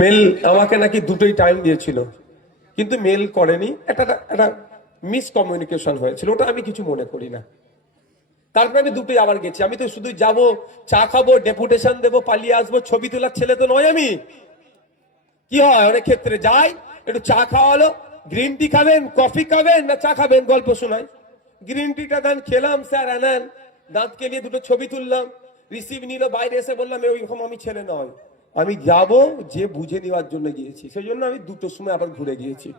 Mail আমাকে নাকি দুটোই টাইম দিয়েছিল, কিন্তু মেল করেনি। একটা মিসকমিউনিকেশন হয়েছিল, ওটা আমি কিছু মনে করি না। তারপরে আমি দুটোই আবার গেছি। আমি তো শুধু যাব, চা খাবো, ডেপুটেশন দেবো, পালিয়ে আসবো, ছবি তোলার ছেলে তো নয় আমি। কি হয় অনেক ক্ষেত্রে যাই, একটু চা খাওয়ালো, গ্রিন টি খাবেন, কফি খাবেন না চা খাবেন, গল্প শোনায়। গ্রিন টিটা দেন, খেলাম স্যার, আনেন, দাঁতকে নিয়ে দুটো ছবি তুললাম, রিসিভ নিল, বাইরে এসে বললাম ওইরকম আমি ছেলে নয়। আমি যাব যে বুঝে নেওয়ার জন্য গিয়েছি, সেই জন্য আমি দুটোর সময় আবার ঘুরে গিয়েছি।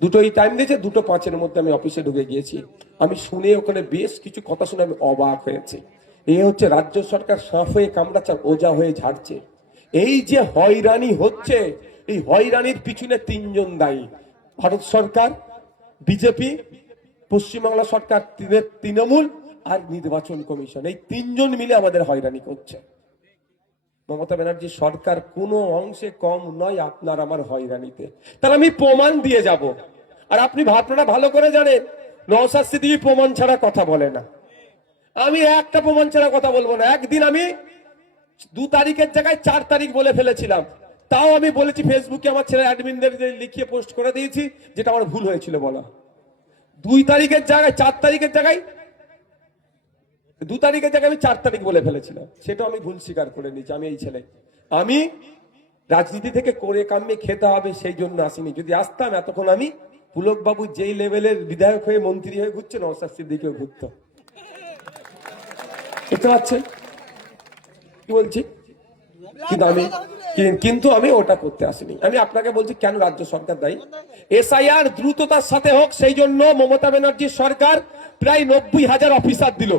দুটোই টাইম দিয়েছে, 2:05 মধ্যে আমি অফিসে ঢুকে গিয়েছি। আমি শুনে ওখানে বেশ কিছু কথা শুনে আমি অবাক হয়েছি। এই হচ্ছে রাজ্য সরকার সাপ হয়ে কামড়াচ্ছে, ওজা হয়ে ঝাড়ছে। এই যে হয়রানি হচ্ছে, এই হয়রানির পিছনে তিনজন দায়ী: ভারত সরকার, বিজেপি, পশ্চিমবাংলা সরকার, তৃণমূল আর নির্বাচন কমিশন। এই তিনজন মিলে আমাদের হয়রানি করছে। মমতা ব্যানার্জি সরকার কোনো অংশে কম নয় আপনার আমার হয়রানিতে। তাহলে আমি প্রমাণ দিয়ে যাব। আর আপনি আপনারা ভালো করে জানেন, নওশাদ সিদ্দিকী প্রমাণ ছাড়া কথা বলে না। আমি একটা প্রমাণ ছাড়া কথা বলবো না। একদিন আমি 2 তারিখের জায়গায় 4 তারিখ বলে ফেলেছিলাম, তাও আমি বলেছি ফেসবুকে, আমার ছেলে অ্যাডমিনদের লিখিয়ে পোস্ট করে দিয়েছি, যেটা আমার ভুল হয়েছিল বলা। 2 তারিখের জায়গায় 4 তারিখের জায়গায় 2 তারিখের জায়গায় আমি 4 তারিখ বলে ফেলেছিলাম, সেটাও আমি ভুল স্বীকার করে নিয়েছি। আমি এই ছেলে, আমি রাজনীতি থেকে করে কামে খেতে হবে সেই জন্য আসিনি। যদি আসতাম এতক্ষণ আমি পুলকবাবু যেই লেভেলের বিধায়ক হয়ে মন্ত্রী হয়ে ঘুরছে, নওশাদ সিদ্দিকীও ঘুরত। বুঝতে পারছেন কি বলছি? কিন্তু আমি ওটা করতে আসিনি। আমি আপনাকে বলছি কেন রাজ্য সরকার দায়ী। এসআইআর দ্রুততার সাথে হোক সেই জন্য মমতা ব্যানার্জির সরকার প্রায় 90,000 অফিসার দিল,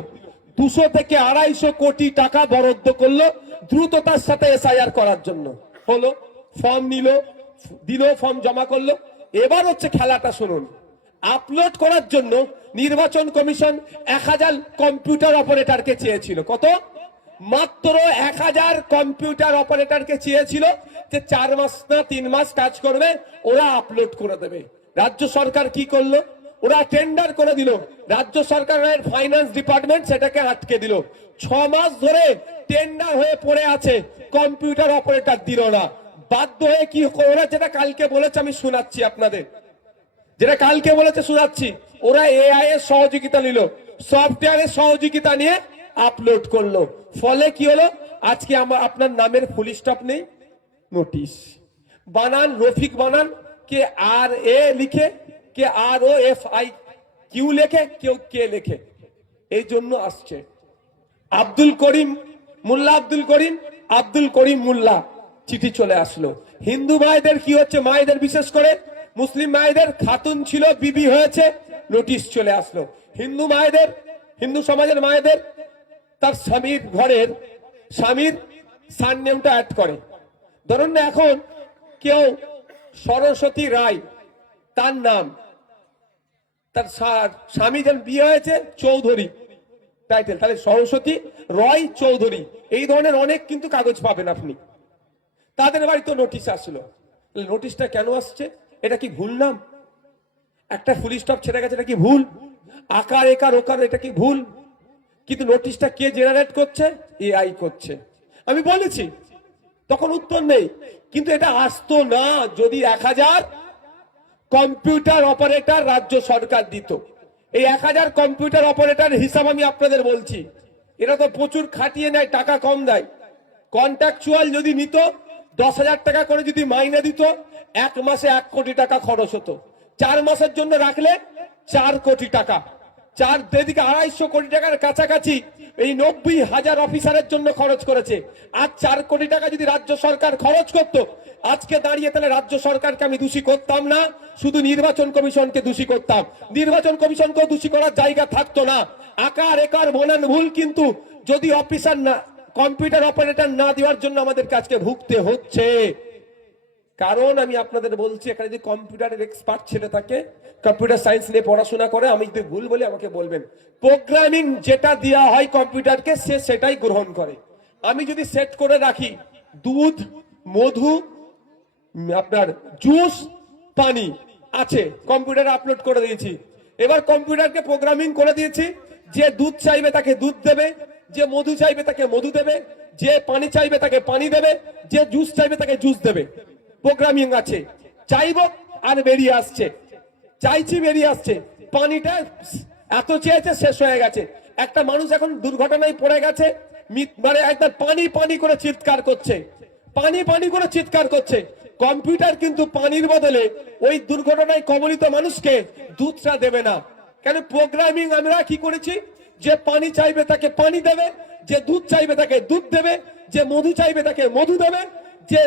200 থেকে 250 কোটি টাকা বরাদ্দ করলো দ্রুততার সাথে এসআইআর করার জন্য। হলো, ফর্ম নিল, দিল, ফর্ম জমা করলো। এবার হচ্ছে খেলাটা শুনুন। আপলোড করার জন্য নির্বাচন কমিশন 1000 কম্পিউটার অপারেটরকে চেয়েছিল। কত? মাত্র 1000 কম্পিউটার অপারেটরকে চেয়েছিল, যে 4 মাস না 3 মাস কাজ করবে, ওরা আপলোড করে দেবে। রাজ্য সরকার কি করলো? ওরা টেন্ডার করে দিল, রাজ্য সরকারের ফাইন্যান্স ডিপার্টমেন্ট সেটাকে আটকে দিল। 6 মাস ধরে টেন্ডার হয়ে পড়ে আছে, কম্পিউটার অপারেটর দিল না। বাধ্য হয়ে কি ওরা যেটা কালকে বলেছে আমি শোনাচ্ছি আপনাদের, যেটা কালকে বলেছে শোনাচ্ছি, ওরা এআই এর সহযোগিতা নিল, সফটওয়্যারের সহযোগিতা নিয়ে আপলোড করলো। ফলে কি হলো? আজকে আপনার নামের ফুল স্টপ নেই, নোটিশ। বানান রফিক বানান, কে আর এ লিখে, কে আর ও এফ আই কিউ লেখে, কেউ কে লেখে। এই জন্য আসছে আব্দুল করিম মোল্লা, আব্দুল করিম মোল্লা, চিঠি চলে আসলো। হিন্দু মায়েদের কি হচ্ছে, মায়েদের বিশেষ করে মুসলিম মায়েদের, খাতুন ছিল বিবি হয়েছে, নোটিশ চলে আসলো। হিন্দু মায়েদের, হিন্দু সমাজের মায়েদের তার স্বামীর ঘরের স্বামীর সারনেমটা অ্যাড করে। ধরুন না, এখন কেউ সরস্বতী রায় তার নাম, তার স্বামী যেন বিয়ে হয়েছে চৌধুরী টাইটেল, তাহলে সরস্বতী রয় চৌধুরী, এই ধরনের অনেক কিন্তু কাগজ পাবেন আপনি। তাদের বাড়িতে নোটিশ আসলো। নোটিশটা কেন আসছে? এটা কি ভুল নাম? একটা ফুল স্টপ ছেড়ে গেছে, এটা কি ভুল? আকার একার ওকার, এটা কি ভুল? কিন্তু নোটিশটা কে জেনারেট করছে? এআই করছে। আমি বলেছি, তখন উত্তর নেই। কিন্তু এটা আসতো না যদি 1000 কম্পিউটার অপারেটর রাজ্য সরকার দিত। এই 1000 কম্পিউটার অপারেটর হিসাব আমি আপনাদের বলছি। এরা তো প্রচুর খাটিয়ে নেয়, টাকা কম দেয়। কন্ট্রাকচুয়াল যদি নিত, 10,000 টাকা করে যদি মাইনে দিত, 1 মাসে 1 কোটি টাকা খরচ হতো। 4 মাসের জন্য রাখলে 4 কোটি টাকা, 4 দিকে 250 কোটি টাকার কাছাকাছি এই 90,000 অফিসারের জন্য খরচ করেছে। আর 4 কোটি টাকা যদি রাজ্য সরকার খরচ করত, আজকে দাঁড়িয়ে তাহলে রাজ্য সরকারকে আমি দোষী করতাম না, শুধু নির্বাচন কমিশনকে দোষী করতাম। নির্বাচন কমিশনকেও দোষী করার জায়গা থাকতো না। আকার একার বানান ভুল, কিন্তু যদি অফিসার না, কম্পিউটার অপারেটর না দেওয়ার জন্য আমাদের কাজকে ভুগতে হচ্ছে। কারণ আমি আপনাদের বলছি, এখানে যদি কম্পিউটারের এক্সপার্ট ছেলে থাকে, কম্পিউটার সায়েন্স নিয়ে পড়াশোনা করে, আমি যদি ভুল বলি আমাকে বলবেন। প্রোগ্রামিং যেটা দেওয়া হয় কম্পিউটারকে, সে সেটাই গ্রহণ করে। আমি যদি সেট করে রাখি দুধ, মধু, আপনার জুস, পানি আছে, কম্পিউটারে আপলোড করে দিয়েছি। এবার কম্পিউটারকে প্রোগ্রামিং করে দিয়েছি, যে দুধ চাইবে তাকে দুধ দেবে, যে মধু চাইবে তাকে মধু দেবে, যে পানি চাইবে তাকে পানি দেবে, যে জুস চাইবে তাকে জুস দেবে। প্রোগ্রামিং আছে, চাইব আর বেরিয়ে আসছে, চাইছি বেরিয়ে আসছে। পানিটা এত চেয়েছে শেষ হয়ে গেছে। একটা মানুষ এখন দুর্ঘটনায় পড়ে গেছে, মানে একদম পানি পানি করে চিৎকার করছে, পানি পানি করে চিৎকার করছে। কম্পিউটার কিন্তু পানির বদলে ওই দুর্ঘটনায় কবলিত মানুষকে দুধটা দেবে না। কেন? প্রোগ্রামিং আমরা কি করেছি, যে পানি চাইবে তাকে পানি দেবে, যে দুধ চাইবে তাকে দুধ দেবে, যে মধু চাইবে তাকে মধু দেবে, যে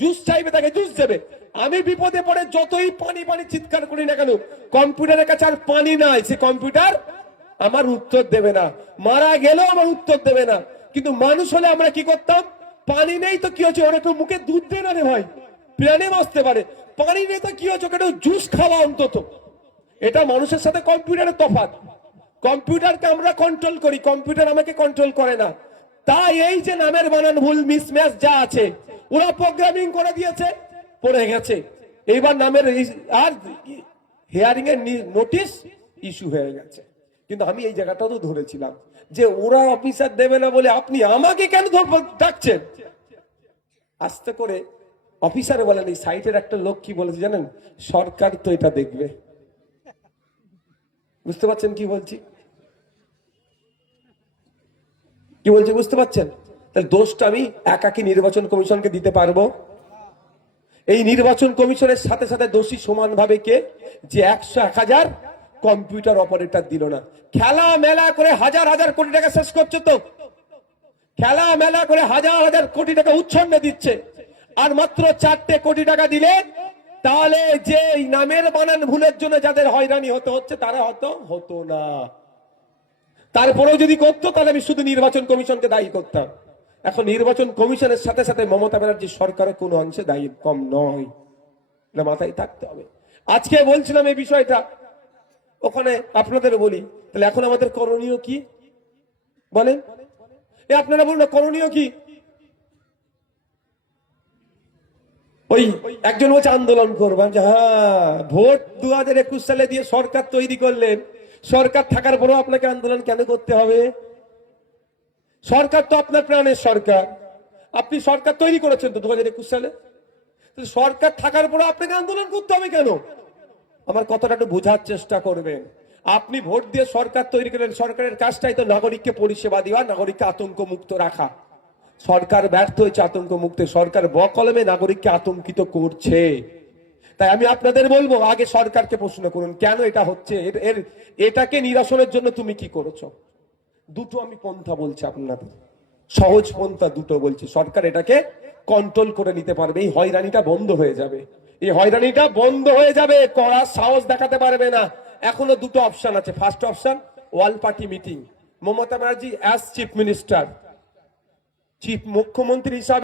জুস চাইবে তাকে জুস দেবে। আমি বিপদে পড়ে যতই পানি পানি চিৎকার করি না কেন, কম্পিউটারের কাছে আর পানি নাই, সে কম্পিউটার আমার উত্তর দেবে না। মারা গেলেও আমার উত্তর দেবে না। কিন্তু মানুষ হলে আমরা কি করতাম, পানি নেই তো কি হচ্ছে, ওর একটু মুখে দুধ দে না রে ভাই, প্রাণে বাঁচতে পারে। পানি নেই তো কি হচ্ছে, ওকে জুস খাওয়া অন্তত। এটা মানুষের সাথে কম্পিউটারের তফাৎ। কম্পিউটারকে আমরা কন্ট্রোল করি, কম্পিউটার আমাকে কন্ট্রোল করে না। তাই এই যে নামের বানান ভুল মিসম্যাচ যা আছে, ওরা প্রোগ্রামিং করে দিয়েছে, পড়ে গেছে। এইবার নামের আর হিয়ারিং এর নোটিশ ইস্যু হয়ে গেছে। কিন্তু আমি এই জায়গাটাও তো ধরেছিলাম যে ওরা অফিসার দেবে না বলে আপনি আমাকে কেন ডাকছেন। আস্তে করে অফিসার বলেন, এই সাইটের একটা লোক কি বলেছে জানেন, সরকার তো এটা দেখবে। বুঝতে পারছেন কি বলছি, কি বলছি বুঝতে পারছেন? তাহলে দোষটা আমি একাকি নির্বাচন কমিশনকে দিতে পারবো? এই নির্বাচন কমিশনের সাথে সাথে দোষী সমানভাবে কে, যে 100-1000 কম্পিউটার অপারেটর দিল না। খেলা মেলা করে হাজার হাজার কোটি টাকা শেষ করছে তো, খেলা মেলা করে হাজার হাজার কোটি টাকা উচ্ছন্নে দিচ্ছে, আর মাত্র 4টে কোটি টাকা দিলে তাহলে যে নামের বানান ভুলের জন্য যাদের হয়রানি হতে হচ্ছে তারা হতো না। তারপরেও যদি করতো তাহলে আমি শুধু নির্বাচন কমিশনকে দায়ী করতাম। এখন নির্বাচন কমিশনের সাথে সাথে মমতা ব্যানার্জি সরকারের কোনো অংশে দায়ী কম নয়, না মাথায় থাকতে হবে। আজকে বলছিলাম এই বিষয়টা, ওখানে আপনাদের বলি, তাহলে এখন আমাদের করণীয় কি বলেন? আপনারা বলুন না, করণীয় কি? ওই একজন বলছে আন্দোলন করবেন, যে হ্যাঁ ভোট 2021 সালে দিয়ে সরকার তৈরি করলেন, সরকার থাকার পরেও আপনাকে আন্দোলন কেন করতে হবে? সরকার তো আপনার প্রাণের সরকার, আপনি সরকার তৈরি করেছেন তো 2021 সালে, সরকার থাকার পরে আপনাকে আন্দোলন করতে হবে কেন? আমার কথাটা একটু বোঝার চেষ্টা করবেন। আপনি ভোট দিয়ে সরকার তৈরি করেন, সরকারের কাজটাই তো নাগরিককে পরিষেবা দেওয়া, নাগরিককে আতঙ্ক মুক্ত রাখা। সরকার ব্যর্থ হয়েছে আতঙ্ক মুক্ত, সরকার বকলমে নাগরিককে আতঙ্কিত করছে। তাই আমি আপনাদের বলবো, আগে সরকারকে প্রশ্ন করুন কেন এটা হচ্ছে, এটাকে নিরসনের জন্য তুমি কি করেছো। দুটো আমি পন্থা বলছি আপনাদের, সহজ পন্থা দুটো বলছি। সরকার এটাকে কন্ট্রোল করে নিতে পারবে, এই হয়রানিটা বন্ধ হয়ে যাবে, এই হয়রানিটা বন্ধ হয়ে যাবে, করার সাহস দেখাতে পারবে না। এখনো দুটো অপশন আছে। First option, wall party meeting. Mamata Banerjee as chief minister, chief মুখ্যমন্ত্রী হিসাবে